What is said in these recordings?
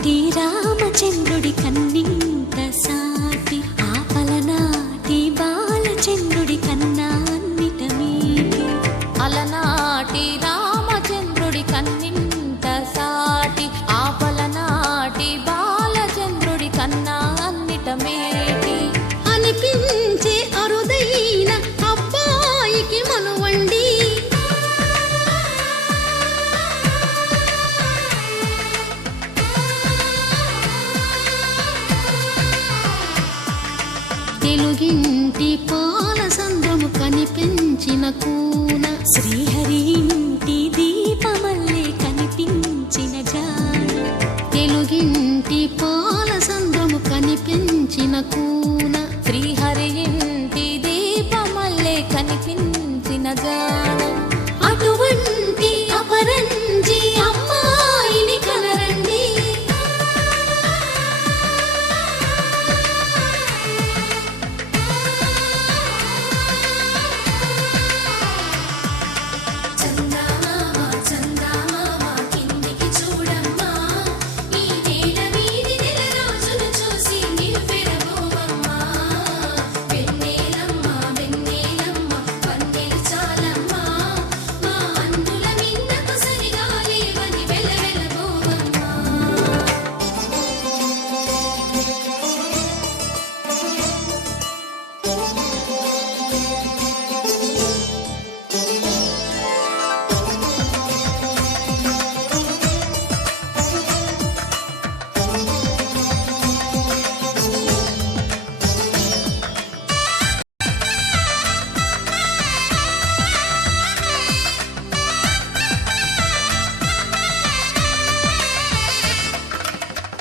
అలనాటి రామచంద్రుడి కన్నింత సాటి ఆపలనాటి బాలచంద్రుడి కన్నా అన్నిట మీటి. అలనాటి రామచంద్రుడి కన్నింత సాటి ఆపలనాటి బాలచంద్రుడి కన్నా అన్నిట మేటి. అనిపించే అరుదైన అబ్బాయికి మనువండి, తెలుగింటి పాల సంద్రము కనిపించిన కూన, శ్రీహరి ఇంటి దీపమల్లే కనిపించిన జాన. తెలుగింటి పాల సంద్రము కనిపించిన కూన, శ్రీహరి ఇంటి దీపమల్లే కనిపించిన జాన. అటువంటి అపరంజి అమ్మాయిని కనరండి.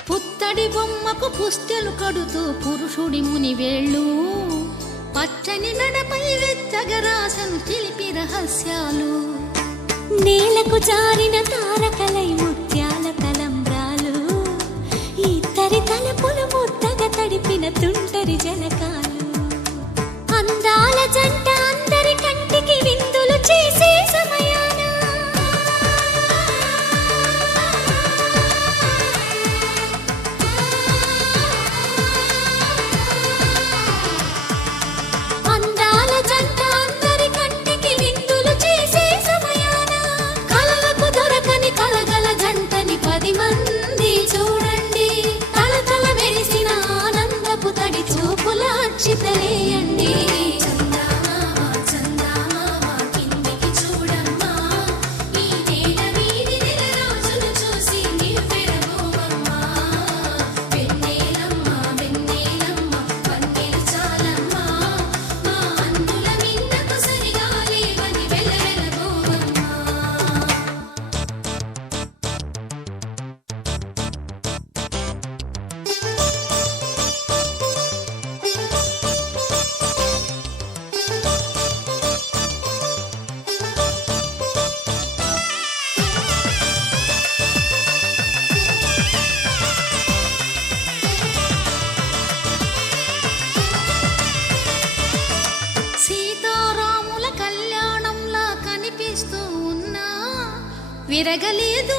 పుత్తడి బొమ్మకు పుస్తెలు కడుతూ పురుషుడి ముని వేళ్ళు, పచ్చని నడపై వెచ్చగరాసను చిలిపి రహస్యాలు. నేలకు జారిన తారకలై ముత్యాల తలంబ్రాలు, ఇద్దరి తలపులు ముద్దగా తడిపిన తుంటరి జలకాలు. అందాల జంట అందరి కంటికి విందులు చేసే సమయాన చితలేయండి. విరగలేదు